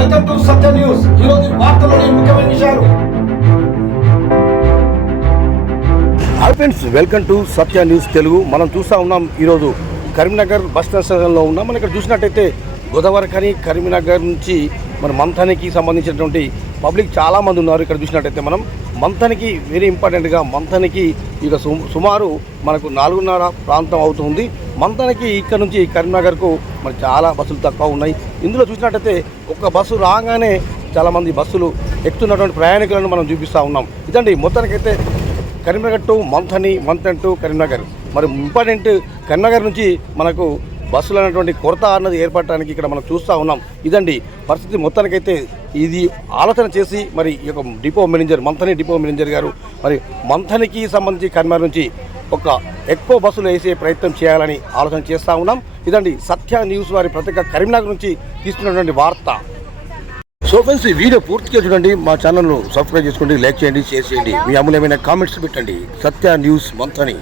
Welcome to Satya news. ఈ రోజు వార్తలోని ముఖ్యమైన విషయాలు. Hi friends welcome to Satya news Telugu. మనం చూస్తూ ఉన్నాం ఈరోజు కరీంనగర్ బస్ స్టేషన్లో ఉన్నాం. మనం ఇక్కడ చూసినట్టయితే గోదావరి కానీ కరీంనగర్ నుంచి మన మంథానికి సంబంధించినటువంటి పబ్లిక్ చాలామంది ఉన్నారు ఇక్కడ చూసినట్టయితే మనం. మంథానికి వెరీ ఇంపార్టెంట్గా మంథానికి ఇక సు- సుమారు మనకు నాలుగున్నర ప్రాంతం అవుతుంది. మంతనకి ఇక్కడ నుంచి కరీంనగర్కు మరి చాలా బస్సులు తక్కువ ఉన్నాయి. ఇందులో చూసినట్టయితే ఒక్క బస్సు రాగానే చాలామంది బస్సులు ఎక్కుతున్నటువంటి ప్రయాణికులను మనం చూపిస్తూ ఉన్నాం. ఇదండి మొత్తానికైతే కరీంనగర్ టు మంథని మంథన్ టు కరీంనగర్. మరి ఇంపార్టెంట్ కరీంనగర్ నుంచి మనకు బస్సులు అనేటువంటి కొరత అన్నది ఏర్పడటానికి ఇక్కడ మనం చూస్తూ ఉన్నాం. ఇదండి పరిస్థితి మొత్తానికైతే ఇది ఆలోచన చేసి మరి ఈ యొక్క depot manager Manthani depot manager గారు మరి మంథనికి సంబంధించి కరీంనగర్ నుంచి ఒక ఎక్కువ బస్సులు వేసే ప్రయత్నం చేయాలని ఆలోచన చేస్తూ ఉన్నాం. ఇదండి సత్య న్యూస్ వారి ప్రత్యేక కరీంనగర్ నుంచి తీసుకున్నటువంటి వార్త. సో ఫ్రెండ్స్ ఈ వీడియో పూర్తిగా చూడండి. మా ఛానల్ను సబ్స్క్రైబ్ చేసుకోండి లైక్ చేయండి షేర్ చేయండి. మీ అమూల్యమైన కామెంట్స్ పెట్టండి. సత్య న్యూస్ మంత్ అని